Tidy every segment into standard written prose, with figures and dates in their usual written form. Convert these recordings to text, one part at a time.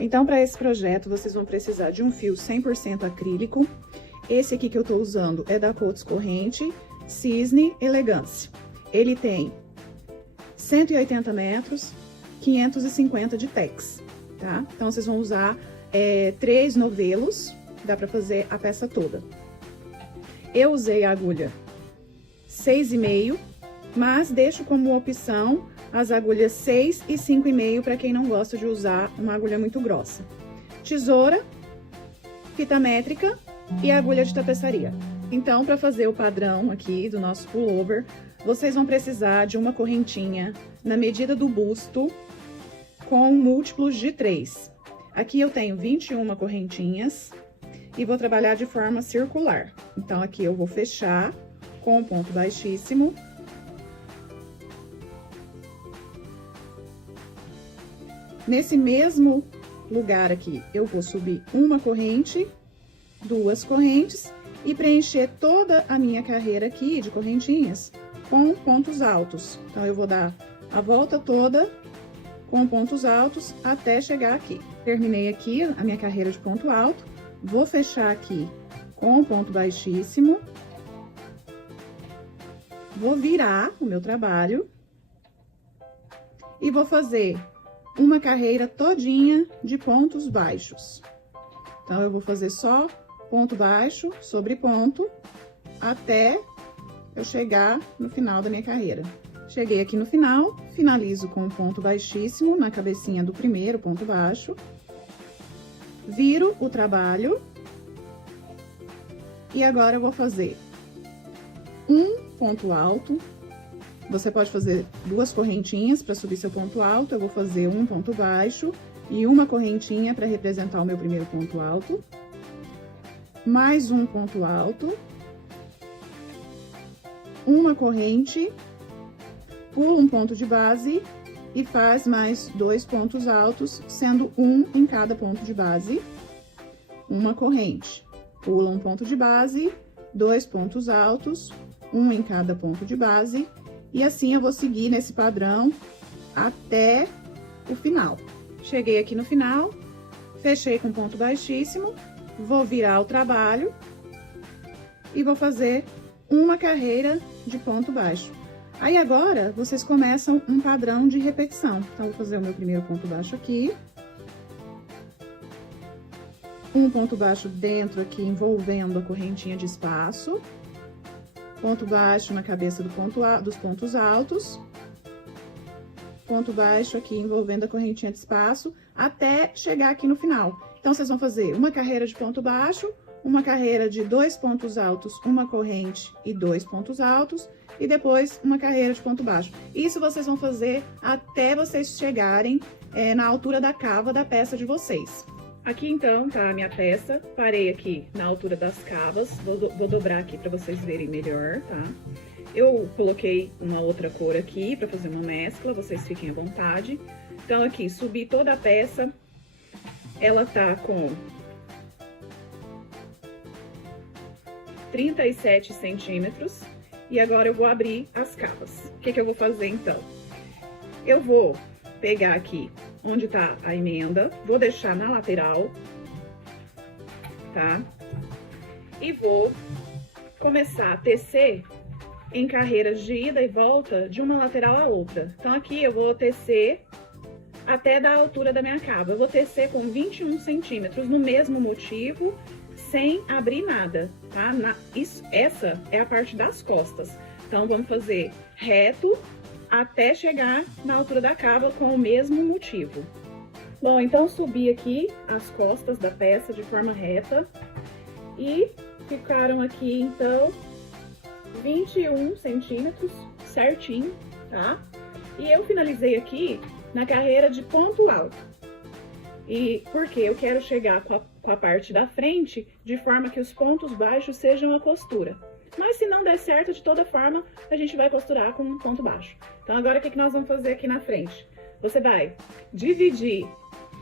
Então, para esse projeto, vocês vão precisar de um fio 100% acrílico. Esse aqui que eu tô usando é da Coats Corrente Cisne Elegance. Ele tem 180 metros, 550 de tex, tá? Então, vocês vão usar 3 novelos, dá pra fazer a peça toda. Eu usei a agulha 6,5, mas deixo como opção as agulhas 6 e 5,5 para quem não gosta de usar uma agulha muito grossa. Tesoura, fita métrica e agulha de tapeçaria. Então, para fazer o padrão aqui do nosso pullover, vocês vão precisar de uma correntinha na medida do busto com múltiplos de 3. Aqui eu tenho 21 correntinhas e vou trabalhar de forma circular. Então, aqui eu vou fechar com um ponto baixíssimo. Nesse mesmo lugar aqui, eu vou subir uma corrente, 2 correntes e preencher toda a minha carreira aqui de correntinhas com pontos altos. Então, eu vou dar a volta toda com pontos altos até chegar aqui. Terminei aqui a minha carreira de ponto alto, vou fechar aqui com um ponto baixíssimo, vou virar o meu trabalho e vou fazer uma carreira todinha de pontos baixos. Então, eu vou fazer só ponto baixo sobre ponto até eu chegar no final da minha carreira. Cheguei aqui no final, finalizo com um ponto baixíssimo na cabecinha do primeiro ponto baixo, viro o trabalho e agora eu vou fazer um ponto alto. Você pode fazer 2 correntinhas para subir seu ponto alto. Eu vou fazer um ponto baixo e uma correntinha para representar o meu primeiro ponto alto. Mais um ponto alto. Uma corrente, pula um ponto de base e faz mais 2 pontos altos, sendo um em cada ponto de base. Uma corrente, pula um ponto de base, 2 pontos altos, um em cada ponto de base. E assim eu vou seguir nesse padrão até o final. Cheguei aqui no final, fechei com ponto baixíssimo, vou virar o trabalho e vou fazer uma carreira de ponto baixo. Aí agora, vocês começam um padrão de repetição. Então, vou fazer o meu primeiro ponto baixo aqui. Um ponto baixo dentro aqui, envolvendo a correntinha de espaço. Ponto baixo na cabeça dos pontos altos. Ponto baixo aqui, envolvendo a correntinha de espaço, até chegar aqui no final. Então, vocês vão fazer uma carreira de ponto baixo, uma carreira de 2 pontos altos, uma corrente e 2 pontos altos, e depois uma carreira de ponto baixo. Isso vocês vão fazer até vocês chegarem na altura da cava da peça de vocês. Aqui, então, tá a minha peça. Parei aqui na altura das cavas. Vou dobrar aqui pra vocês verem melhor, tá? Eu coloquei uma outra cor aqui pra fazer uma mescla, vocês fiquem à vontade. Então, aqui, subi toda a peça. Ela tá com 37 centímetros. E agora eu vou abrir as cavas. O que que eu vou fazer, então? Eu vou pegar aqui onde tá a emenda, vou deixar na lateral, tá? E vou começar a tecer em carreiras de ida e volta de uma lateral a outra. Então, aqui eu vou tecer até da altura da minha cava. Eu vou tecer com 21 centímetros no mesmo motivo, sem abrir nada, tá? Essa é a parte das costas. Então, vamos fazer reto até chegar na altura da cava com o mesmo motivo. Bom, então subi aqui as costas da peça de forma reta e ficaram aqui, então, 21 centímetros certinho, tá? E eu finalizei aqui na carreira de ponto alto. E porque eu quero chegar com a parte da frente de forma que os pontos baixos sejam a costura. Mas se não der certo, de toda forma, a gente vai costurar com um ponto baixo. Então, agora, o que nós vamos fazer aqui na frente? Você vai dividir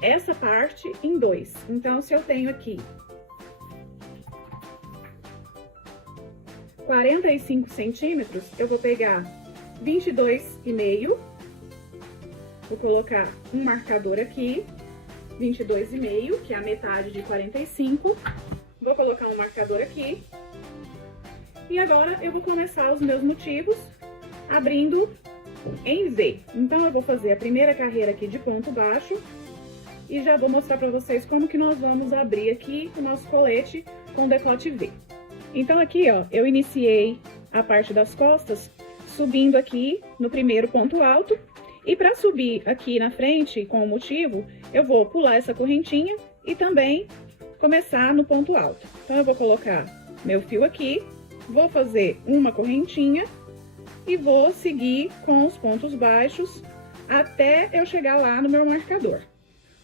essa parte em 2. Então, se eu tenho aqui 45 centímetros, eu vou pegar 22,5. Vou colocar um marcador aqui 22,5, que é a metade de 45. Vou colocar um marcador aqui. E agora eu vou começar os meus motivos abrindo em V. Então eu vou fazer a primeira carreira aqui de ponto baixo e já vou mostrar pra vocês como que nós vamos abrir aqui o nosso colete com decote V. Então aqui, ó, eu iniciei a parte das costas subindo aqui no primeiro ponto alto. E para subir aqui na frente com o motivo, eu vou pular essa correntinha e também começar no ponto alto. Então eu vou colocar meu fio aqui, vou fazer uma correntinha e vou seguir com os pontos baixos até eu chegar lá no meu marcador.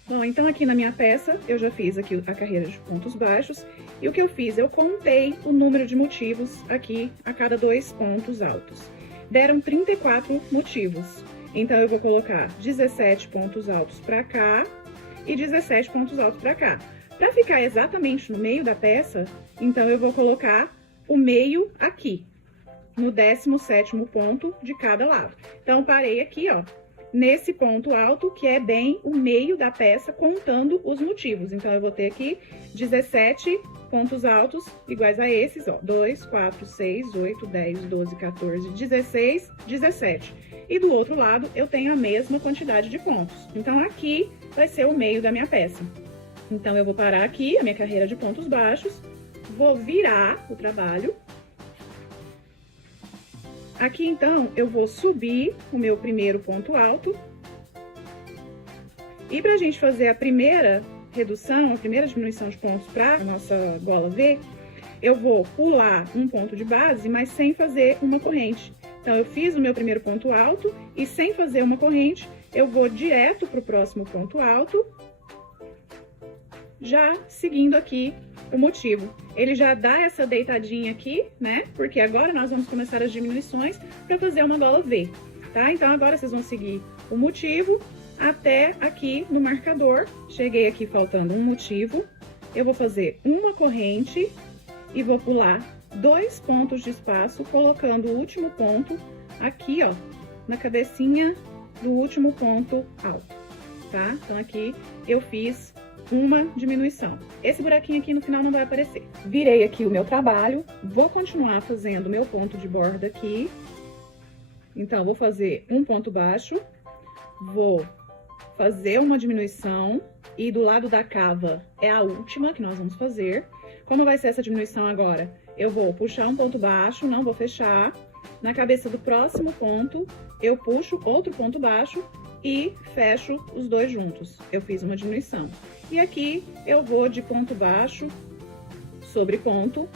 Bom, então aqui na minha peça eu já fiz aqui a carreira de pontos baixos e o que eu fiz? Eu contei o número de motivos aqui a cada 2 pontos altos. Deram 34 motivos, então eu vou colocar 17 pontos altos pra cá e 17 pontos altos pra cá. Pra ficar exatamente no meio da peça, então eu vou colocar o meio aqui, no 17º ponto de cada lado. Então, parei aqui, ó, nesse ponto alto, que é bem o meio da peça, contando os motivos. Então, eu vou ter aqui 17 pontos altos iguais a esses, ó, 2, 4, 6, 8, 10, 12, 14, 16, 17. E do outro lado, eu tenho a mesma quantidade de pontos. Então, aqui vai ser o meio da minha peça. Então, eu vou parar aqui a minha carreira de pontos baixos, vou virar o trabalho. Aqui, então, eu vou subir o meu primeiro ponto alto. E pra gente fazer a primeira redução, a primeira diminuição de pontos pra nossa gola V, eu vou pular um ponto de base, mas sem fazer uma corrente. Então, eu fiz o meu primeiro ponto alto e sem fazer uma corrente, eu vou direto pro próximo ponto alto, já seguindo aqui o motivo. Ele já dá essa deitadinha aqui, né? Porque agora nós vamos começar as diminuições para fazer uma gola V, tá? Então, agora vocês vão seguir o motivo até aqui no marcador. Cheguei aqui faltando um motivo. Eu vou fazer uma corrente e vou pular 2 pontos de espaço, colocando o último ponto aqui, ó, na cabecinha do último ponto alto, tá? Então, aqui eu fiz uma diminuição. Esse buraquinho aqui no final não vai aparecer. Virei aqui o meu trabalho, vou continuar fazendo meu ponto de borda aqui. Então, vou fazer um ponto baixo, vou fazer uma diminuição e do lado da cava é a última que nós vamos fazer. Como vai ser essa diminuição agora? Eu vou puxar um ponto baixo, não vou fechar. Na cabeça do próximo ponto, eu puxo outro ponto baixo e fecho os dois juntos. Eu fiz uma diminuição. E aqui eu vou de ponto baixo sobre ponto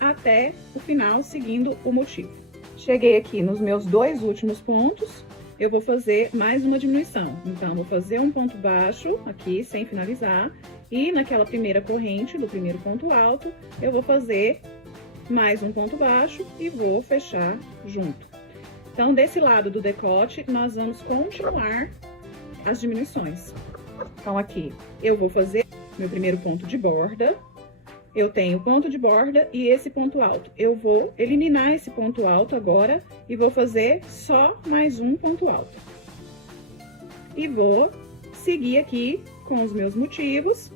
até o final, seguindo o motivo. Cheguei aqui nos meus 2 últimos pontos, eu vou fazer mais uma diminuição. Então, vou fazer um ponto baixo aqui, sem finalizar, e naquela primeira corrente do primeiro ponto alto, eu vou fazer mais um ponto baixo e vou fechar junto. Então, desse lado do decote, nós vamos continuar as diminuições. Então, aqui, eu vou fazer meu primeiro ponto de borda. Eu tenho ponto de borda e esse ponto alto. Eu vou eliminar esse ponto alto agora e vou fazer só mais um ponto alto. E vou seguir aqui com os meus motivos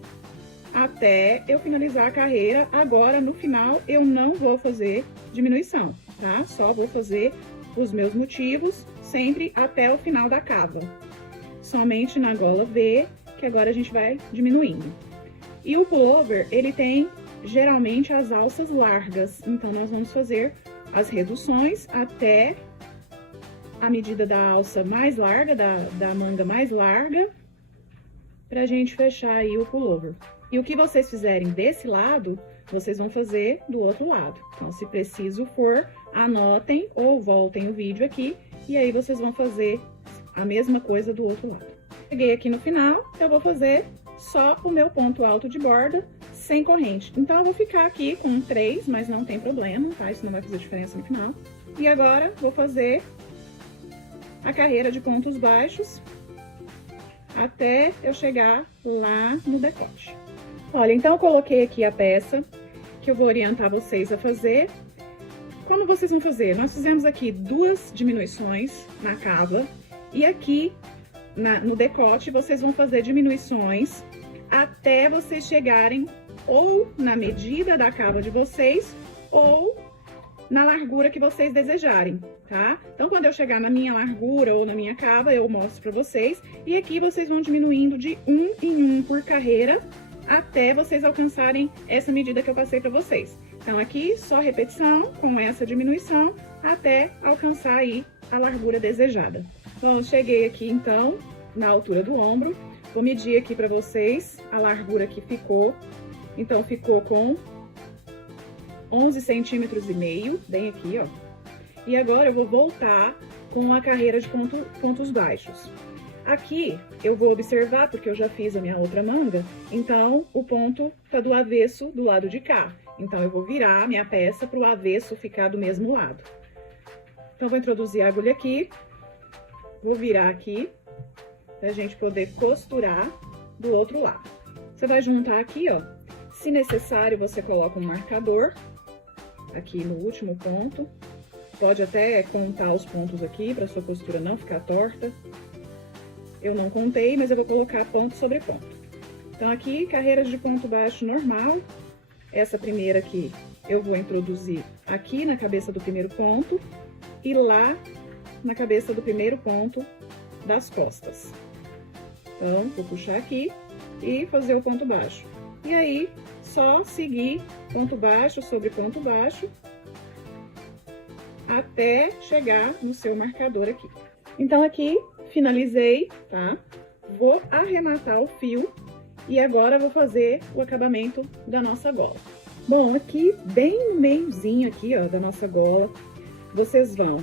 até eu finalizar a carreira. Agora, no final, eu não vou fazer diminuição, tá? Só vou fazer os meus motivos sempre até o final da cava. Somente na gola V, que agora a gente vai diminuindo. E o pullover, ele tem geralmente as alças largas, então nós vamos fazer as reduções até a medida da alça mais larga, da manga mais larga, pra gente fechar aí o pullover. E o que vocês fizerem desse lado, vocês vão fazer do outro lado. Então, se preciso for, anotem ou voltem o vídeo aqui, e aí vocês vão fazer a mesma coisa do outro lado. Cheguei aqui no final, eu vou fazer só o meu ponto alto de borda, sem corrente. Então, eu vou ficar aqui com 3, mas não tem problema, tá? Isso não vai fazer diferença no final. E agora, vou fazer a carreira de pontos baixos até eu chegar lá no decote. Olha, então eu coloquei aqui a peça que eu vou orientar vocês a fazer. Como vocês vão fazer? Nós fizemos aqui 2 diminuições na cava e aqui no decote vocês vão fazer diminuições até vocês chegarem ou na medida da cava de vocês ou na largura que vocês desejarem, tá? Então, quando eu chegar na minha largura ou na minha cava, eu mostro pra vocês. E aqui vocês vão diminuindo de 1 em 1 por carreira, até vocês alcançarem essa medida que eu passei pra vocês. Então, aqui, só repetição com essa diminuição, até alcançar aí a largura desejada. Bom, cheguei aqui, então, na altura do ombro. Vou medir aqui pra vocês a largura que ficou. Então, ficou com 11,5 centímetros, bem aqui, ó. E agora eu vou voltar com uma carreira de pontos baixos. Aqui eu vou observar, porque eu já fiz a minha outra manga, então o ponto tá do avesso do lado de cá. Então eu vou virar a minha peça pro avesso ficar do mesmo lado. Então vou introduzir a agulha aqui, vou virar aqui, pra gente poder costurar do outro lado. Você vai juntar aqui, ó. Se necessário, você coloca um marcador aqui no último ponto. Pode até contar os pontos aqui para sua costura não ficar torta. Eu não contei, mas eu vou colocar ponto sobre ponto. Então, aqui, carreiras de ponto baixo normal. Essa primeira aqui, eu vou introduzir aqui na cabeça do primeiro ponto e lá na cabeça do primeiro ponto das costas. Então, vou puxar aqui e fazer o ponto baixo. E aí, só seguir ponto baixo sobre ponto baixo até chegar no seu marcador aqui. Então, aqui, finalizei, tá? Vou arrematar o fio e agora vou fazer o acabamento da nossa gola. Bom, aqui, bem no meiozinho aqui, ó, da nossa gola, vocês vão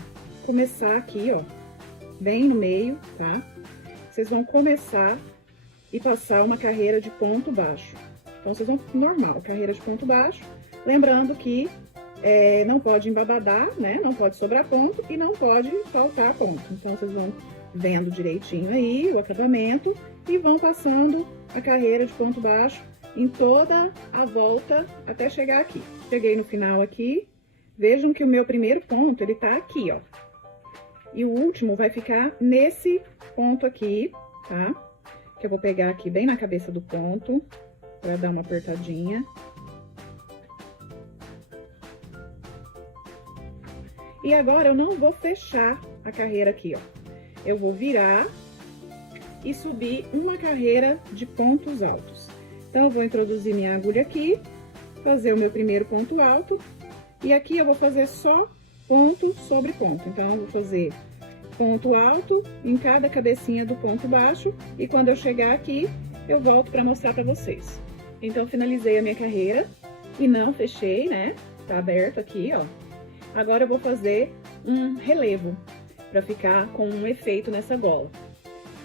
começar aqui, ó, bem no meio, tá? Vocês vão começar e passar uma carreira de ponto baixo. Então, vocês vão normal, carreira de ponto baixo. Lembrando que não pode embabadar, né? Não pode sobrar ponto e não pode faltar ponto. Então, vocês vão vendo direitinho aí o acabamento e vão passando a carreira de ponto baixo em toda a volta até chegar aqui. Cheguei no final aqui, vejam que o meu primeiro ponto, ele tá aqui, ó. E o último vai ficar nesse ponto aqui, tá? Que eu vou pegar aqui bem na cabeça do ponto, para dar uma apertadinha. E agora eu não vou fechar a carreira aqui, ó. Eu vou virar e subir uma carreira de pontos altos. Então, eu vou introduzir minha agulha aqui, fazer o meu primeiro ponto alto. E aqui eu vou fazer só ponto sobre ponto. Então, eu vou fazer ponto alto em cada cabecinha do ponto baixo. E quando eu chegar aqui, eu volto para mostrar para vocês. Então, finalizei a minha carreira e não fechei, né? Tá aberto aqui, ó. Agora eu vou fazer um relevo para ficar com um efeito nessa gola.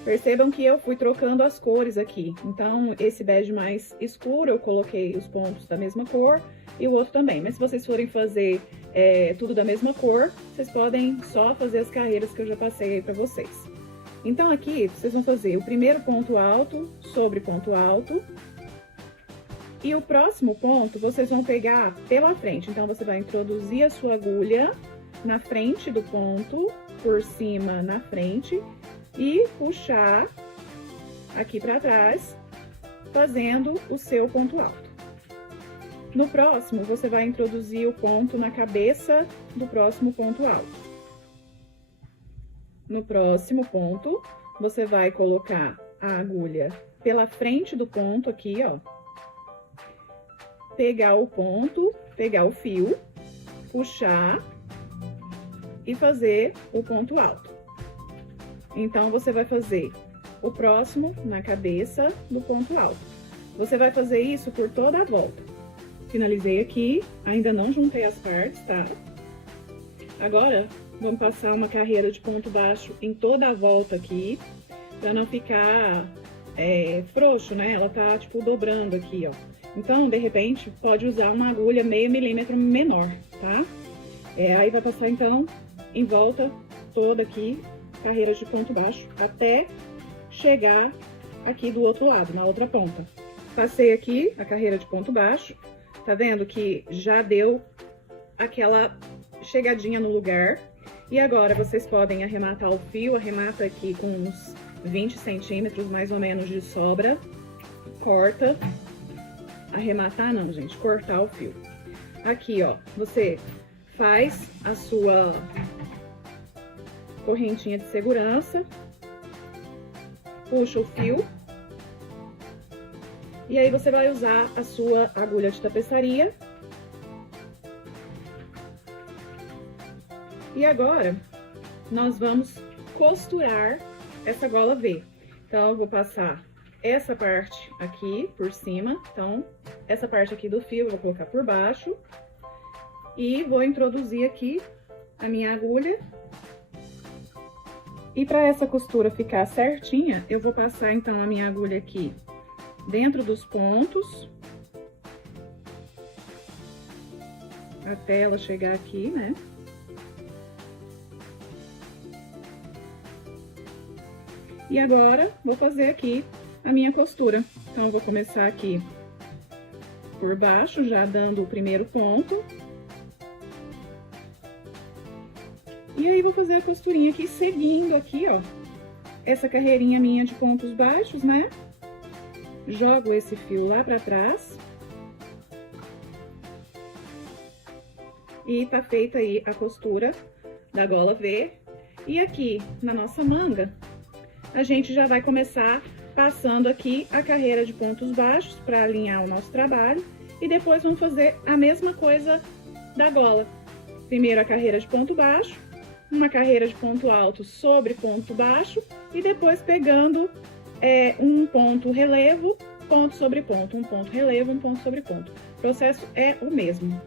Percebam que eu fui trocando as cores aqui. Então, esse bege mais escuro, eu coloquei os pontos da mesma cor e o outro também. Mas se vocês forem fazer tudo da mesma cor, vocês podem só fazer as carreiras que eu já passei aí pra vocês. Então, aqui, vocês vão fazer o primeiro ponto alto sobre ponto alto. E o próximo ponto, vocês vão pegar pela frente. Então, você vai introduzir a sua agulha na frente do ponto, por cima na frente, e puxar aqui pra trás, fazendo o seu ponto alto. No próximo, você vai introduzir o ponto na cabeça do próximo ponto alto. No próximo ponto, você vai colocar a agulha pela frente do ponto aqui, ó. Pegar o ponto, pegar o fio, puxar e fazer o ponto alto. Então, você vai fazer o próximo na cabeça do ponto alto. Você vai fazer isso por toda a volta. Finalizei aqui, ainda não juntei as partes, tá? Agora, vamos passar uma carreira de ponto baixo em toda a volta aqui, pra não ficar frouxo, né? Ela tá, tipo, dobrando aqui, ó. Então, de repente, pode usar uma agulha meio milímetro menor, tá? Aí vai passar, então, em volta toda aqui, carreira de ponto baixo, até chegar aqui do outro lado, na outra ponta. Passei aqui a carreira de ponto baixo, tá vendo que já deu aquela chegadinha no lugar. E agora, vocês podem arrematar o fio, arremata aqui com uns 20 centímetros, mais ou menos, de sobra. corta, arrematar não, gente, cortar o fio. Aqui, ó, você faz a sua correntinha de segurança, puxa o fio, e aí você vai usar a sua agulha de tapeçaria. E agora, nós vamos costurar essa gola V. Então, eu vou passar essa parte aqui por cima. Então, essa parte aqui do fio eu vou colocar por baixo. E vou introduzir aqui a minha agulha. E para essa costura ficar certinha, eu vou passar então a minha agulha aqui dentro dos pontos. Até ela chegar aqui, né? E agora, vou fazer aqui a minha costura. Então, eu vou começar aqui por baixo, já dando o primeiro ponto. E aí, vou fazer a costurinha aqui, seguindo aqui, ó, essa carreirinha minha de pontos baixos, né? Jogo esse fio lá pra trás. E tá feita aí a costura da gola V. E aqui, na nossa manga, a gente já vai começar passando aqui a carreira de pontos baixos para alinhar o nosso trabalho. E depois vamos fazer a mesma coisa da gola. Primeiro a carreira de ponto baixo, uma carreira de ponto alto sobre ponto baixo e depois pegando um ponto relevo, ponto sobre ponto, um ponto relevo, um ponto sobre ponto. O processo é o mesmo.